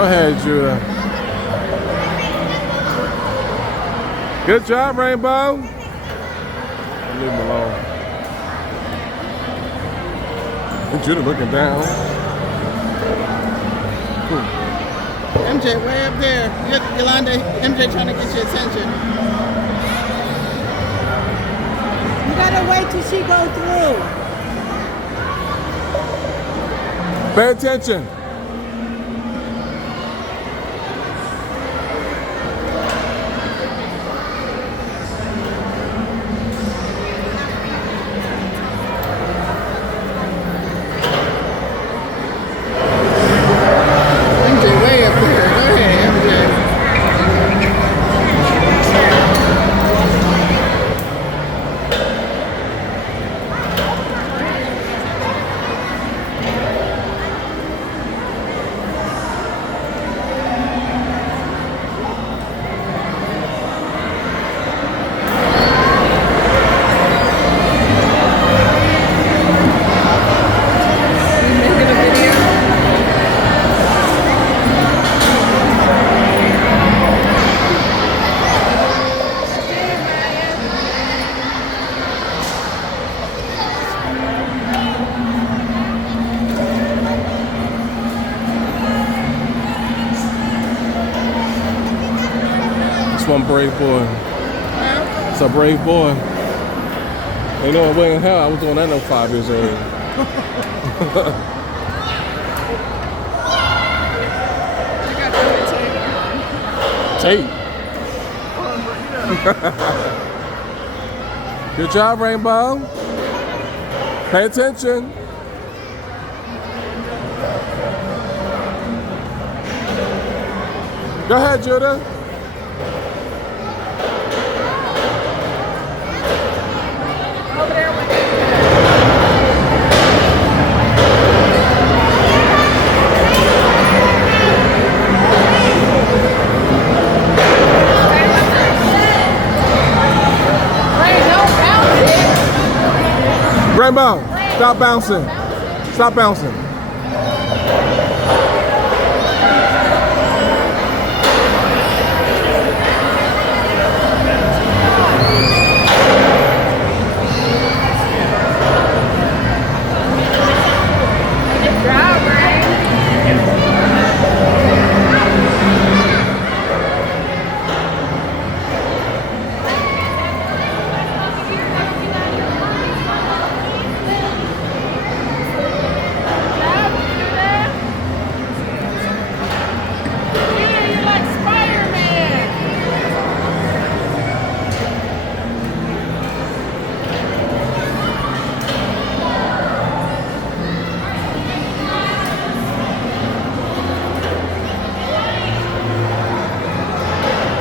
Go ahead, Judah. Good job, Rainbow. Leave him alone. Judah looking down. MJ, way up there. Yolanda, MJ trying to get your attention. You gotta wait till she go through. Pay attention. MJ, way up there. Go ahead, MJ. You making a video? It's one brave boy. It's a brave boy. You know, way in hell I was doing that no 5 years old. Tate. Good job, Rainbow. Pay attention. Go ahead, Judah. Rainbow, stop bouncing. Stop bouncing.